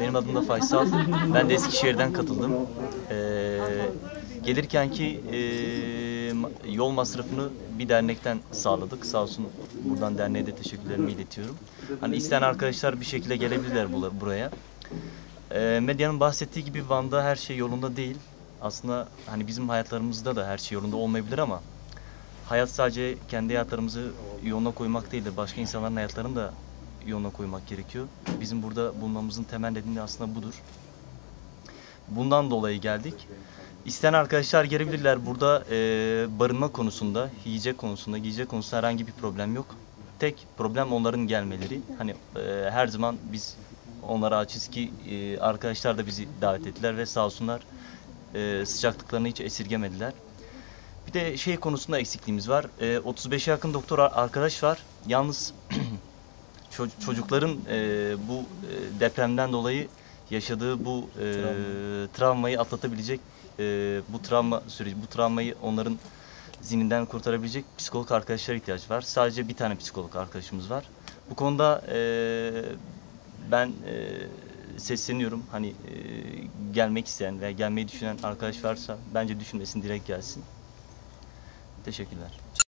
Benim adım da Faysal. Ben de Eskişehir'den katıldım. Gelirken ki yol masrafını bir dernekten sağladık. Sağ olsun, buradan derneğe de teşekkürlerimi iletiyorum. Hani isteyen arkadaşlar bir şekilde gelebilirler buraya. Medyanın bahsettiği gibi Van'da her şey yolunda değil. Aslında hani bizim hayatlarımızda da her şey yolunda olmayabilir ama hayat sadece kendi hayatlarımızı yoluna koymak değil de başka insanların hayatlarını da yoluna koymak gerekiyor. Bizim burada bulunmamızın temel nedeni aslında budur. Bundan dolayı geldik. İsteyen arkadaşlar gelebilirler. Burada barınma konusunda, yiyecek konusunda, giyecek konusunda herhangi bir problem yok. Tek problem onların gelmeleri. Hani her zaman biz onlara açız ki arkadaşlar da bizi davet ettiler ve sağ olsunlar sıcaklıklarını hiç esirgemediler. Bir de şey konusunda eksikliğimiz var. 35'e yakın doktor arkadaş var. Yalnız çocukların bu depremden dolayı yaşadığı bu travmayı atlatabilecek, bu travma süreci, bu travmayı onların zihninden kurtarabilecek psikolog arkadaşlara ihtiyaç var. Sadece bir tane psikolog arkadaşımız var. Bu konuda ben sesleniyorum. Hani gelmek isteyen veya gelmeyi düşünen arkadaş varsa bence düşünmesin, direkt gelsin. Teşekkürler.